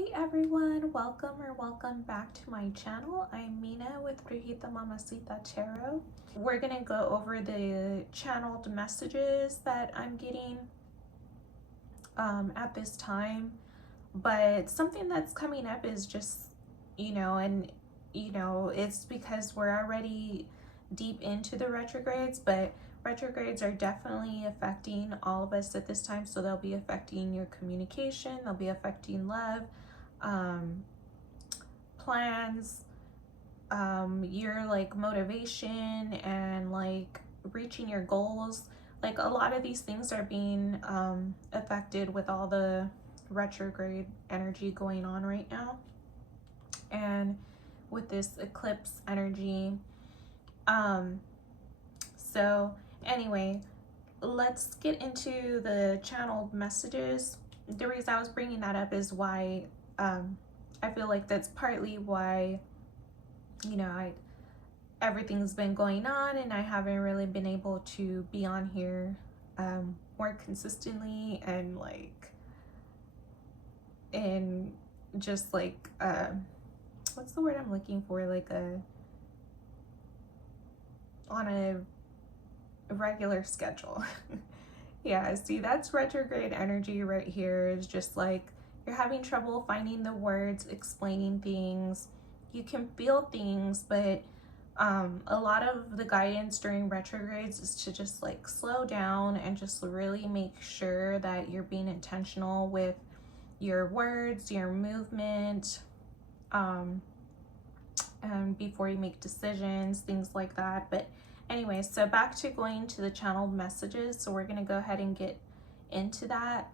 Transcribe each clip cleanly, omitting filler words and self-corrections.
Hey everyone, welcome back to my channel. I'm Mina with Brujita Mamacita Tarot. We're gonna go over the channeled messages that I'm getting at this time. But something that's coming up is just, it's because we're already deep into the retrogrades, but retrogrades are definitely affecting all of us at this time. So they'll be affecting your communication, they'll be affecting love, plans, your like motivation and like reaching your goals. Like a lot of these things are being affected with all the retrograde energy going on right now, and with this eclipse energy. So anyway, let's get into the channeled messages. The reason I was bringing that up is why I feel like that's partly why, everything's been going on and I haven't really been able to be on here more consistently and just what's the word I'm looking for, on a regular schedule. Yeah, see, that's retrograde energy right here. Is just like you're having trouble finding the words, explaining things. You can feel things, but a lot of the guidance during retrogrades is to just like slow down and just really make sure that you're being intentional with your words, your movement, and before you make decisions, things like that. But anyway, so back to going to the channeled messages. So we're gonna go ahead and get into that.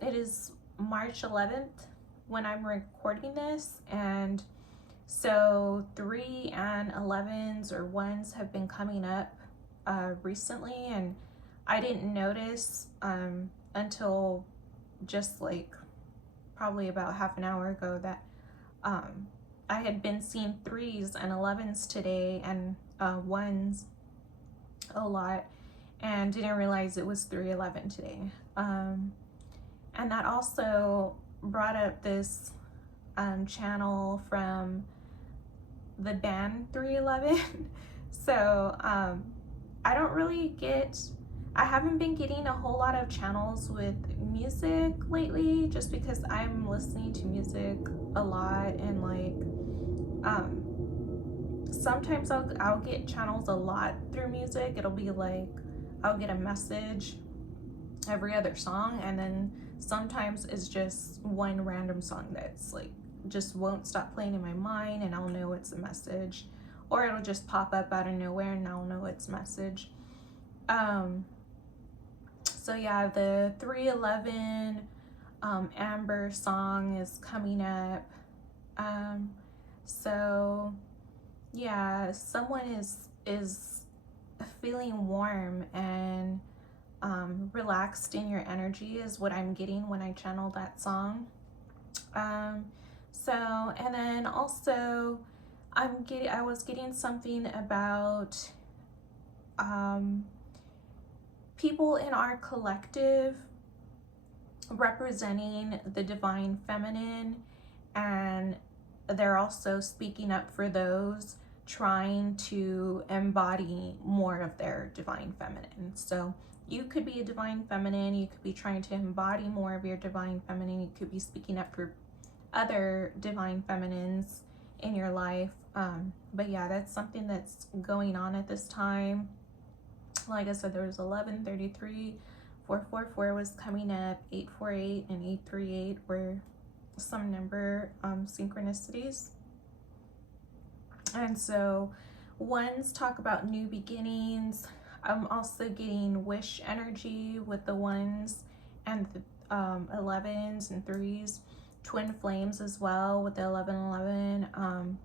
It is March 11th when I'm recording this, and so 3 and 11s or 1s have been coming up recently, and I didn't notice until just like probably about half an hour ago that I had been seeing 3s and 11s today and 1s a lot, and didn't realize it was 311 today. And that also brought up this channel from the band 311. So I haven't been getting a whole lot of channels with music lately, just because I'm listening to music a lot, and sometimes I'll get channels a lot through music. It'll be like I'll get a message every other song, and then sometimes it's just one random song that's like just won't stop playing in my mind, and I'll know it's a message, or it'll just pop up out of nowhere and I'll know it's a message. So yeah, the 311 Amber song is coming up. So yeah, someone is feeling warm and relaxed in your energy is what I'm getting when I channel that song. So, and then also I was getting something about people in our collective representing the divine feminine, and they're also speaking up for those trying to embody more of their divine feminine. So you could be a divine feminine, you could be trying to embody more of your divine feminine, you could be speaking up for other divine feminines in your life. But yeah, that's something that's going on at this time. Like I said, there was 1133, 444 was coming up, 848 and 838 were some number synchronicities. And so ones talk about new beginnings. I'm also getting wish energy with the ones, and the 11s and 3s, twin flames as well with the 1111.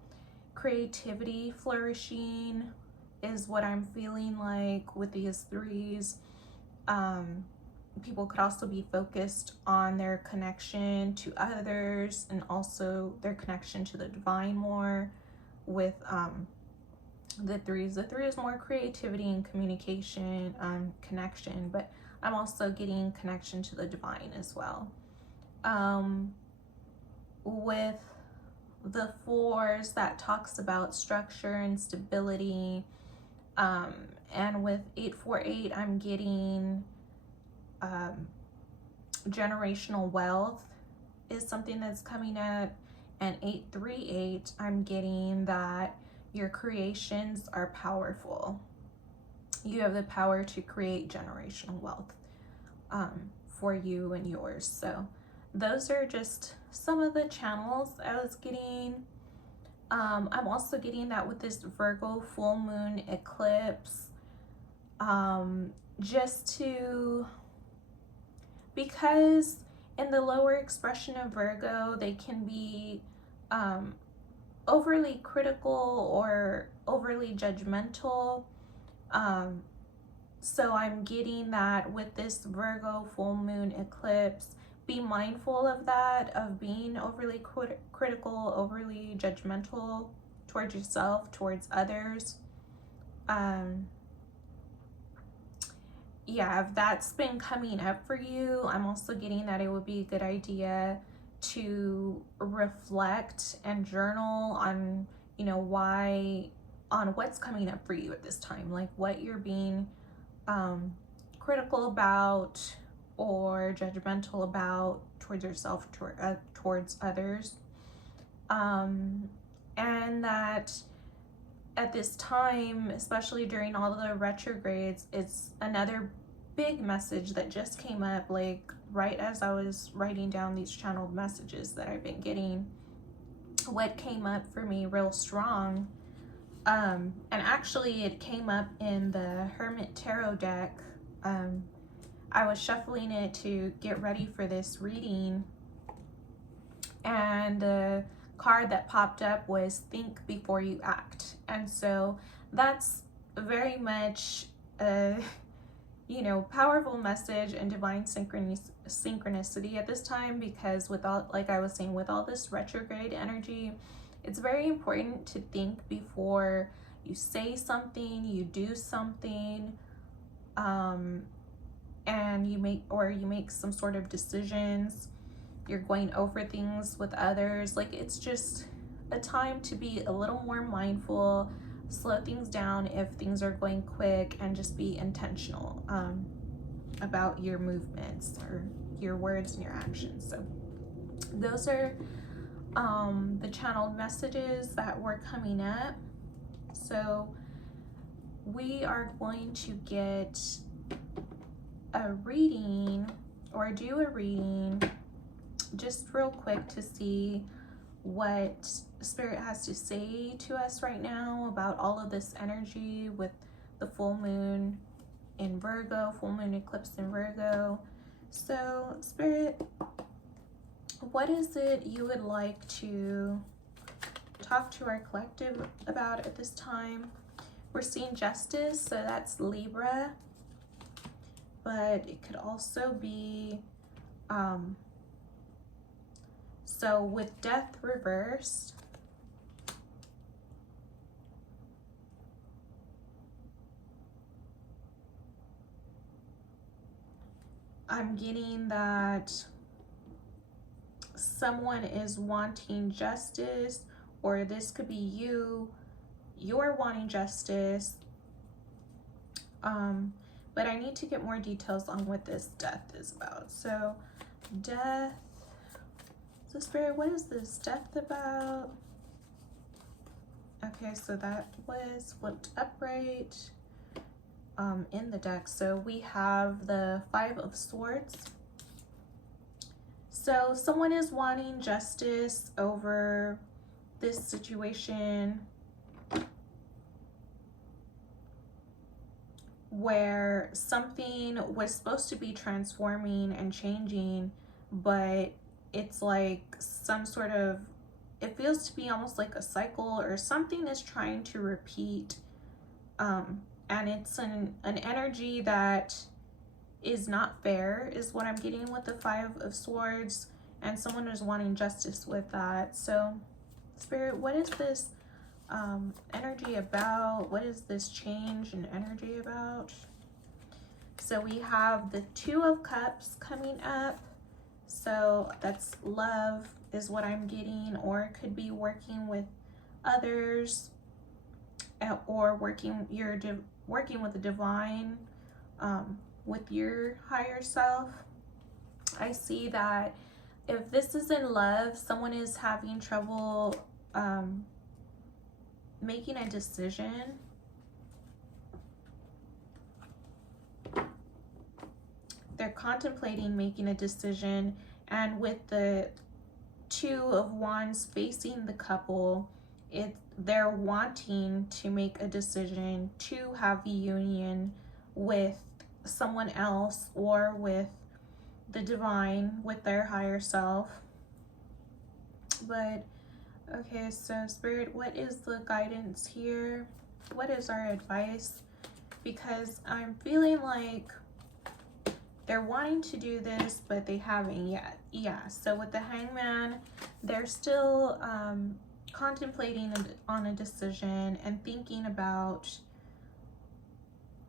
Creativity flourishing is what I'm feeling like with these 3s. People could also be focused on their connection to others and also their connection to the divine more with the 3s. The 3 is more creativity and communication, connection, but I'm also getting connection to the divine as well. with the fours, that talks about structure and stability. And with 848, I'm getting generational wealth is something that's coming up. And 838, I'm getting that your creations are powerful. You have the power to create generational wealth for you and yours. So those are just some of the channels I was getting. I'm also getting that with this Virgo full moon eclipse, just to, because in the lower expression of Virgo, they can be overly critical or overly judgmental. So I'm getting that with this Virgo full moon eclipse. Be mindful of that, of being overly critical, overly judgmental towards yourself, towards others. Yeah, if that's been coming up for you, I'm also getting that it would be a good idea to reflect and journal on, you know, on what's coming up for you at this time, like what you're being critical about or judgmental about towards yourself, towards others. And that at this time, especially during all the retrogrades, it's another big message that just came up, like right as I was writing down these channeled messages that I've been getting. What came up for me real strong, and actually it came up in the Hermit Tarot deck. I was shuffling it to get ready for this reading, and the card that popped up was think before you act. And so that's very much a, you know, powerful message and divine synchronicity at this time, because with all, like I was saying, with all this retrograde energy, it's very important to think before you say something, you do something, and you make some sort of decisions. You're going over things with others. Like, it's just a time to be a little more mindful, slow things down if things are going quick, and just be intentional about your movements or your words and your actions. So those are the channeled messages that were coming up. So we are going to get a reading, or do a reading just real quick to see what Spirit has to say to us right now about all of this energy with the full moon in Virgo, full moon eclipse in Virgo. So Spirit, what is it you would like to talk to our collective about at this time? We're seeing justice, so that's Libra, but it could also be so with death reversed, I'm getting that someone is wanting justice, or this could be you're wanting justice. But I need to get more details on what this death is about. So death, so Spirit, what is this death about? Okay, so that was flipped upright in the deck. So we have the Five of Swords. So someone is wanting justice over this situation where something was supposed to be transforming and changing, but it's like some sort of, it feels to be almost like a cycle, or something is trying to repeat, and it's an energy that is not fair, is what I'm getting with the Five of Swords, and someone is wanting justice with that. So Spirit, what is this energy about? What is this change in energy about? So we have the Two of Cups coming up. So that's love, is what I'm getting, or it could be working with others, or working with the divine, with your higher self. I see that if this is in love, someone is having trouble making a decision. They're contemplating making a decision, and with the Two of Wands facing the couple, they're wanting to make a decision to have a union with someone else, or with the divine, with their higher self. But okay, so Spirit, what is the guidance here? What is our advice? Because I'm feeling like they're wanting to do this, but they haven't yet. Yeah, so with the Hangman, they're still contemplating on a decision and thinking about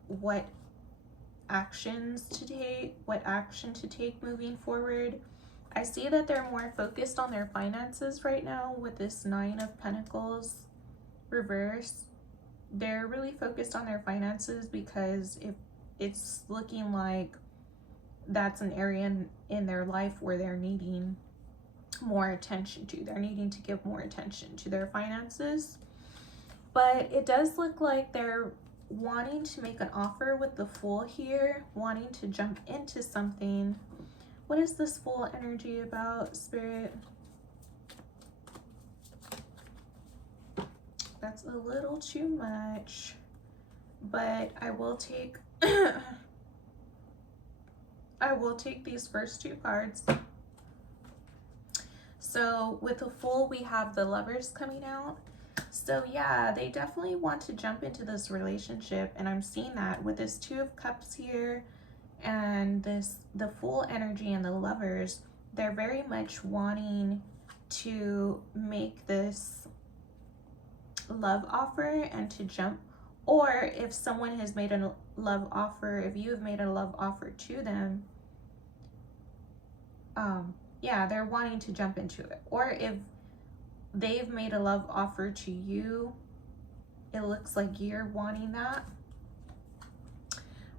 what action to take moving forward. I see that they're more focused on their finances right now with this Nine of Pentacles reverse. They're really focused on their finances because it's looking like that's an area in their life where they're needing more attention to. They're needing to give more attention to their finances. But it does look like they're wanting to make an offer with the Fool here, wanting to jump into something. What is this Fool energy about, Spirit? That's a little too much, but I will take I will take these first two cards. So with the Fool, we have the Lovers coming out. So yeah, they definitely want to jump into this relationship, and I'm seeing that with this Two of Cups here and the Fool energy and the Lovers. They're very much wanting to make this love offer and to jump, or if someone has made a love offer, if you have made a love offer to them, yeah, they're wanting to jump into it. Or if they've made a love offer to you, it looks like you're wanting that.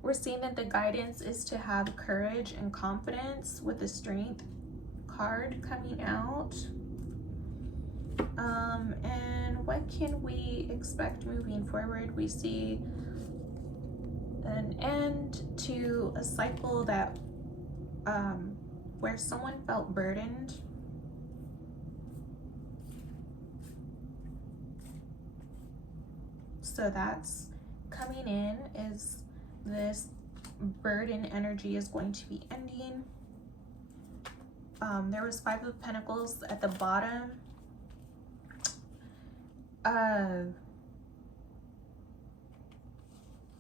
We're seeing that the guidance is to have courage and confidence with the Strength card coming out. And what can we expect moving forward? We see an end to a cycle that where someone felt burdened. So that's coming in, is this burden energy is going to be ending. There was Five of Pentacles at the bottom.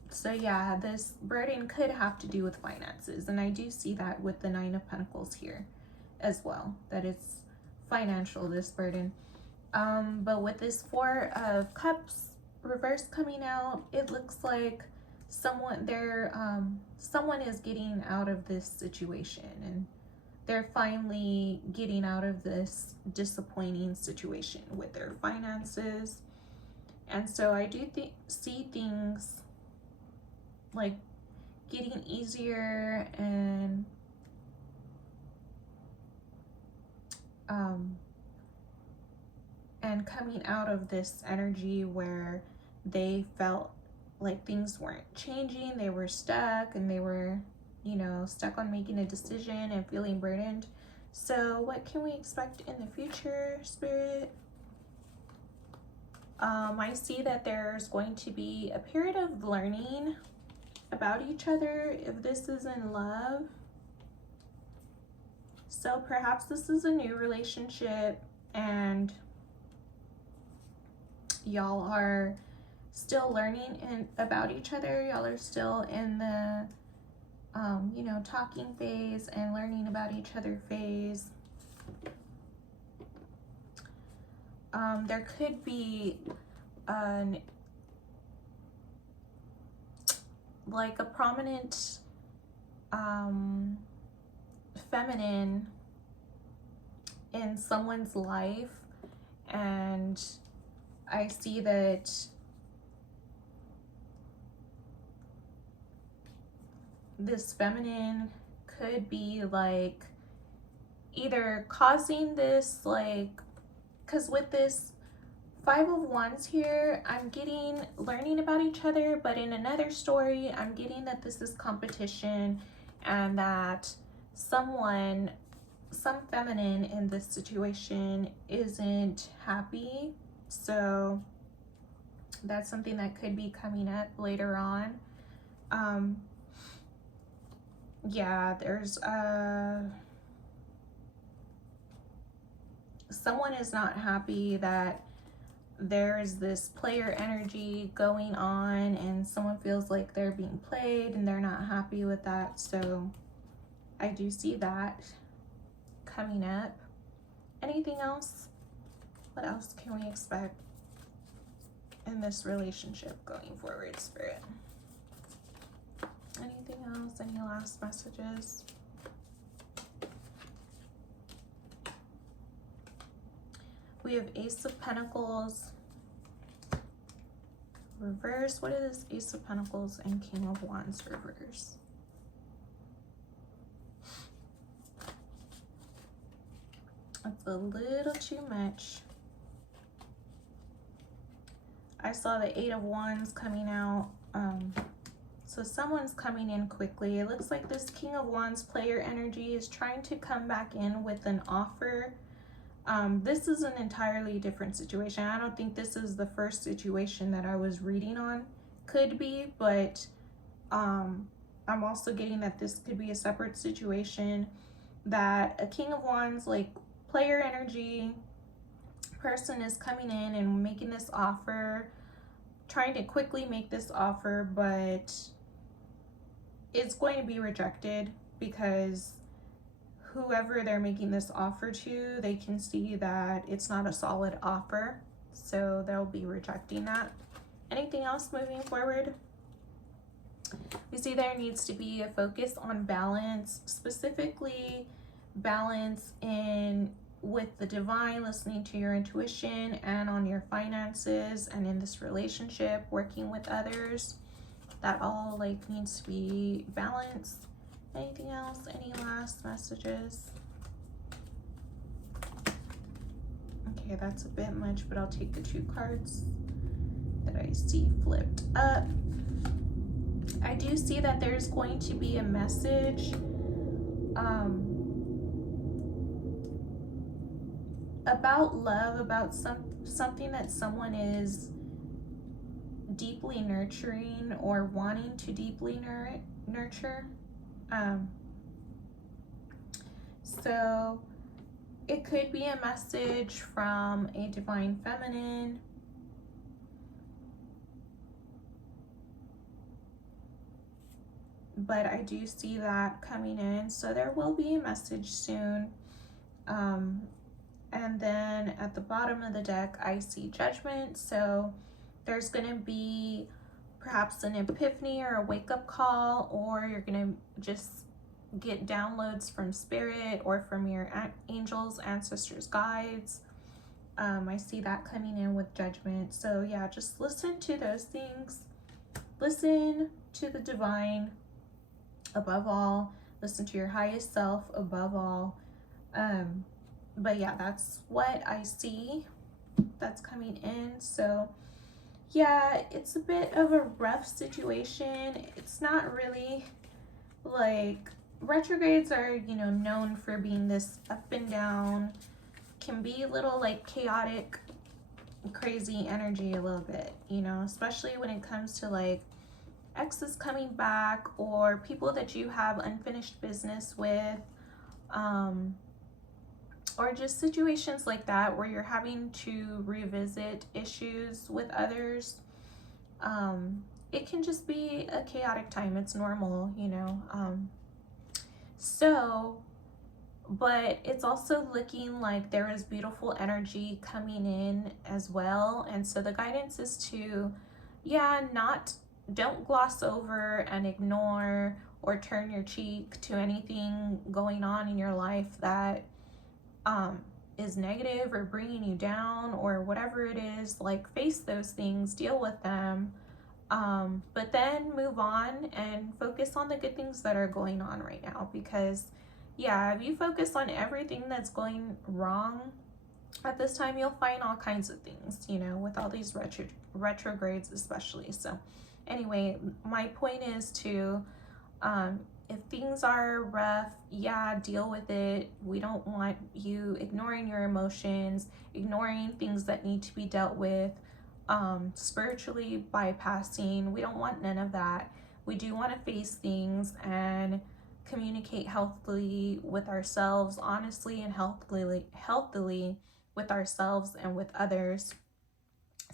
So yeah, this burden could have to do with finances, and I do see that with the Nine of Pentacles here as well, that it's financial, this burden. But with this Four of Cups reverse coming out, it looks like someone is getting out of this situation, and they're finally getting out of this disappointing situation with their finances. And so I do see things like getting easier, and coming out of this energy where they felt like things weren't changing, they were stuck, and they were, you know, stuck on making a decision and feeling burdened. So what can we expect in the future, Spirit? I see that there's going to be a period of learning about each other if this is in love. So perhaps this is a new relationship and y'all are still learning about each other. Y'all are still in the you know, talking phase and learning about each other phase. There could be like a prominent feminine in someone's life, and I see that this feminine could be like either causing this, like, because with this Five of Wands here, I'm getting learning about each other, but in another story, I'm getting that this is competition and that some feminine in this situation isn't happy. So that's something that could be coming up later on. Yeah, there's someone is not happy that there's this player energy going on and someone feels like they're being played and they're not happy with that. So I do see that coming up. Anything else? What else can we expect in this relationship going forward, Spirit? Anything else? Any last messages? We have Ace of Pentacles reverse. What is Ace of Pentacles and King of Wands reverse? It's a little too much. I saw the Eight of Wands coming out. So someone's coming in quickly. It looks like this King of Wands player energy is trying to come back in with an offer. This is an entirely different situation. I don't think this is the first situation that I was reading on. Could be, but I'm also getting that this could be a separate situation, that a King of Wands, like player energy person, is coming in and making this offer, trying to quickly make this offer, but it's going to be rejected because whoever they're making this offer to, they can see that it's not a solid offer, so they'll be rejecting that. Anything else moving forward? We see there needs to be a focus on balance, specifically balance in with the divine, listening to your intuition, and on your finances, and in this relationship, working with others. That all like needs to be balanced. Anything else? Any last messages? Okay, that's a bit much, but I'll take the two cards that I see flipped up. I do see that there's going to be a message about love, about something that someone is deeply nurturing or wanting to deeply nurture. So it could be a message from a divine feminine, but I do see that coming in, so there will be a message soon. And then at the bottom of the deck, I see Judgment. So there's going to be perhaps an epiphany or a wake-up call, or you're going to just get downloads from Spirit or from your angels, ancestors, guides. I see that coming in with Judgment. So yeah, just listen to those things. Listen to the divine above all. Listen to your highest self above all. But yeah, that's what I see that's coming in. So yeah, it's a bit of a rough situation. It's not really like, retrogrades are, you know, known for being this up and down, can be a little like chaotic, crazy energy a little bit, you know, especially when it comes to like exes coming back or people that you have unfinished business with, or just situations like that where you're having to revisit issues with others. It can just be a chaotic time. It's normal, you know. But it's also looking like there is beautiful energy coming in as well. And so the guidance is to, don't gloss over and ignore or turn your cheek to anything going on in your life that is negative or bringing you down or whatever it is, like face those things, deal with them, but then move on and focus on the good things that are going on right now. Because yeah, if you focus on everything that's going wrong at this time, you'll find all kinds of things, you know, with all these retrogrades especially. So anyway, my point is to, if things are rough, yeah, deal with it. We don't want you ignoring your emotions, ignoring things that need to be dealt with, spiritually bypassing. We don't want none of that. We do want to face things and communicate healthily with ourselves, honestly and healthily with ourselves and with others.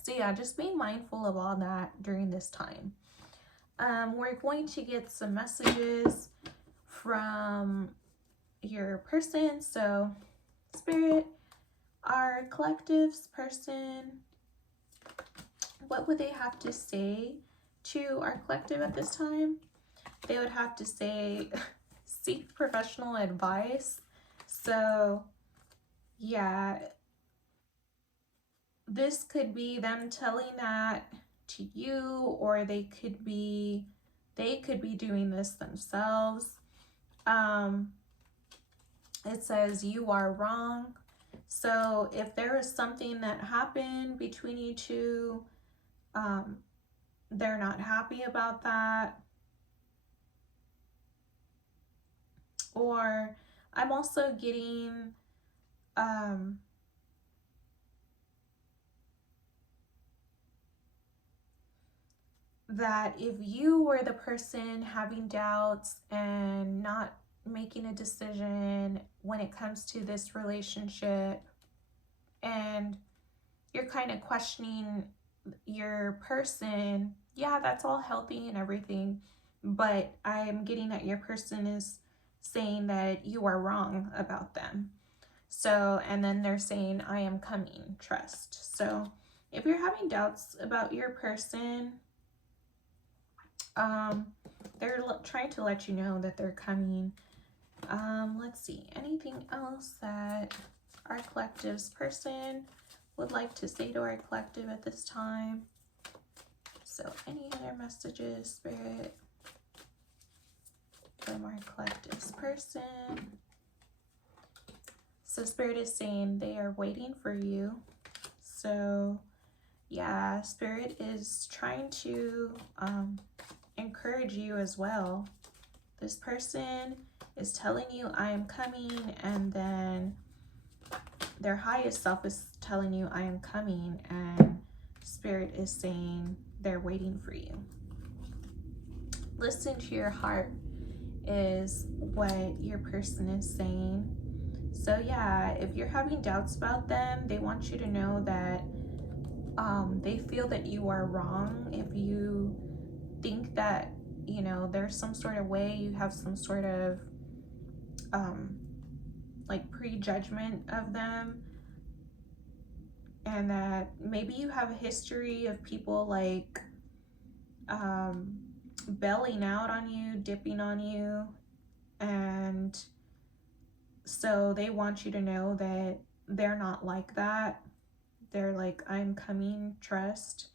So yeah, just be mindful of all that during this time. We're going to get some messages from your person. So Spirit, our collective's person, what would they have to say to our collective at this time? They would have to say, seek professional advice. So yeah, this could be them telling that to you, or they could be doing this themselves. It says you are wrong. So if there is something that happened between you two, they're not happy about that. Or I'm also getting that if you were the person having doubts and not making a decision when it comes to this relationship, and you're kind of questioning your person, yeah, that's all healthy and everything, but I'm getting that your person is saying that you are wrong about them. So, and then they're saying, I am coming, trust. So if you're having doubts about your person, they're trying to let you know that they're coming. Let's see, anything else that our collective's person would like to say to our collective at this time? So any other messages, Spirit, from our collective's person? So Spirit is saying they are waiting for you. So yeah, Spirit is trying to encourage you as well. This person is telling you, I am coming, and then their highest self is telling you, I am coming, and Spirit is saying they're waiting for you. Listen to your heart is what your person is saying. So yeah, if you're having doubts about them, they want you to know that they feel that you are wrong. If you think that, you know, there's some sort of way, you have some sort of like prejudgment of them, and that maybe you have a history of people like bailing out on you, dipping on you, and so they want you to know that they're not like that. They're like, I'm coming, trust.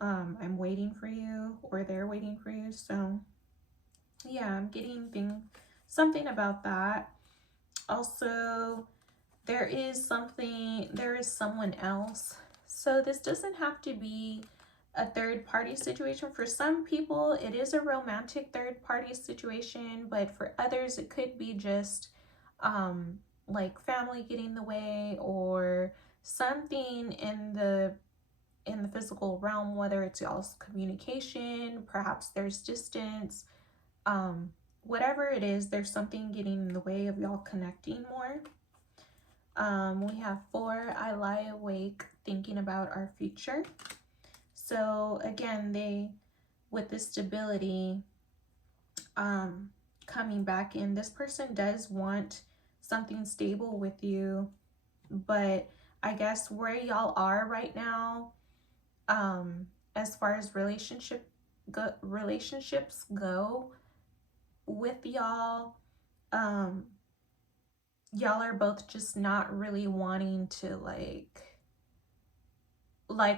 I'm waiting for you, or they're waiting for you. So yeah, I'm getting something about that. Also, there is someone else. So this doesn't have to be a third party situation. For some people, it is a romantic third party situation, but for others, it could be just like family getting in the way, or something in the physical realm, whether it's y'all's communication, perhaps there's distance, whatever it is, there's something getting in the way of y'all connecting more. We have 4, I lie awake thinking about our future. So again, they, with this stability coming back in, this person does want something stable with you, but I guess where y'all are right now, as far as relationships go with y'all, y'all are both just not really wanting to like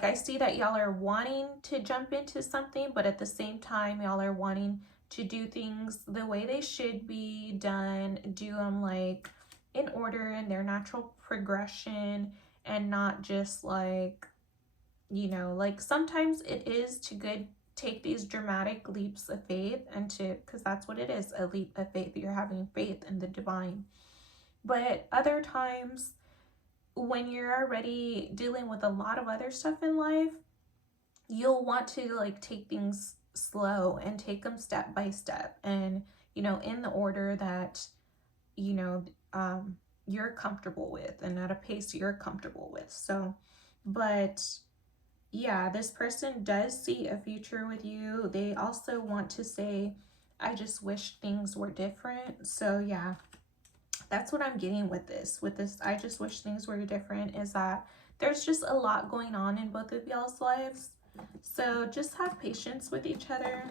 I see that y'all are wanting to jump into something, but at the same time y'all are wanting to do things the way they should be done, do them like in order in their natural progression, and not just like, you know, like sometimes it is to good take these dramatic leaps of faith, and to, because that's what it is, a leap of faith. You're having faith in the divine. But other times, when you're already dealing with a lot of other stuff in life, you'll want to like take things slow and take them step by step, and, you know, in the order that, you know, you're comfortable with and at a pace you're comfortable with. So, but yeah, this person does see a future with you. They also want to say, I just wish things were different. So yeah, that's what I'm getting with this. I just wish things were different, is that there's just a lot going on in both of y'all's lives. So just have patience with each other.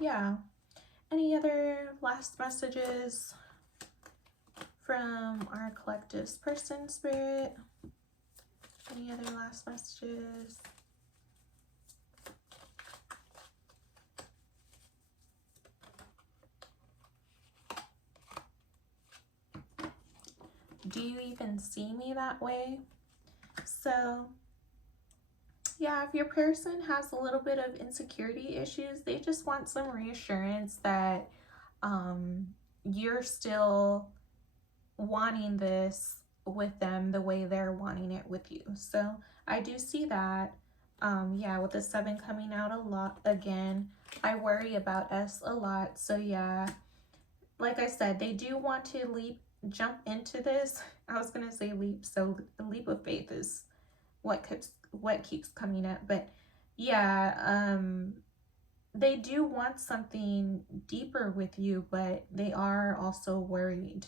Yeah. Any other last messages from our collective person, Spirit? Any other last messages? Do you even see me that way? So yeah, if your person has a little bit of insecurity issues, they just want some reassurance that you're still wanting this with them the way they're wanting it with you. So I do see that. Yeah, with the 7 coming out a lot again, I worry about us a lot. So yeah, like I said, they do want to jump into this. I was gonna say leap, so the leap of faith is what keeps coming up. But yeah, they do want something deeper with you, but they are also worried.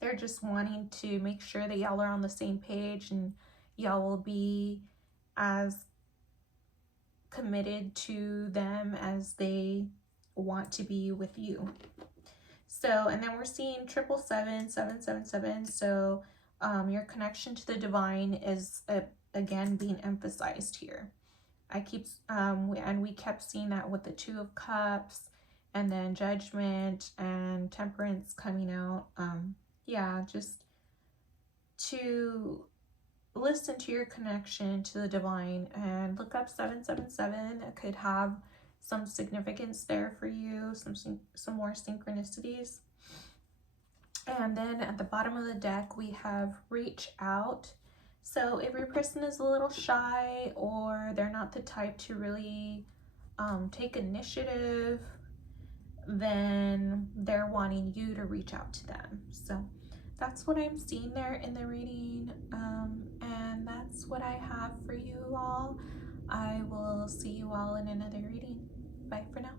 They're just wanting to make sure that y'all are on the same page, and y'all will be as committed to them as they want to be with you. So, and then we're seeing 777, 777. So your connection to the divine is again being emphasized here. We kept seeing that with the 2 of Cups, and then Judgment and Temperance coming out. Yeah, just to listen to your connection to the divine and look up 777. It could have some significance there for you, some more synchronicities. And then at the bottom of the deck, we have reach out. So if your person is a little shy, or they're not the type to really take initiative, then they're wanting you to reach out to them. So that's what I'm seeing there in the reading. And that's what I have for you all. I will see you all in another reading. Bye for now.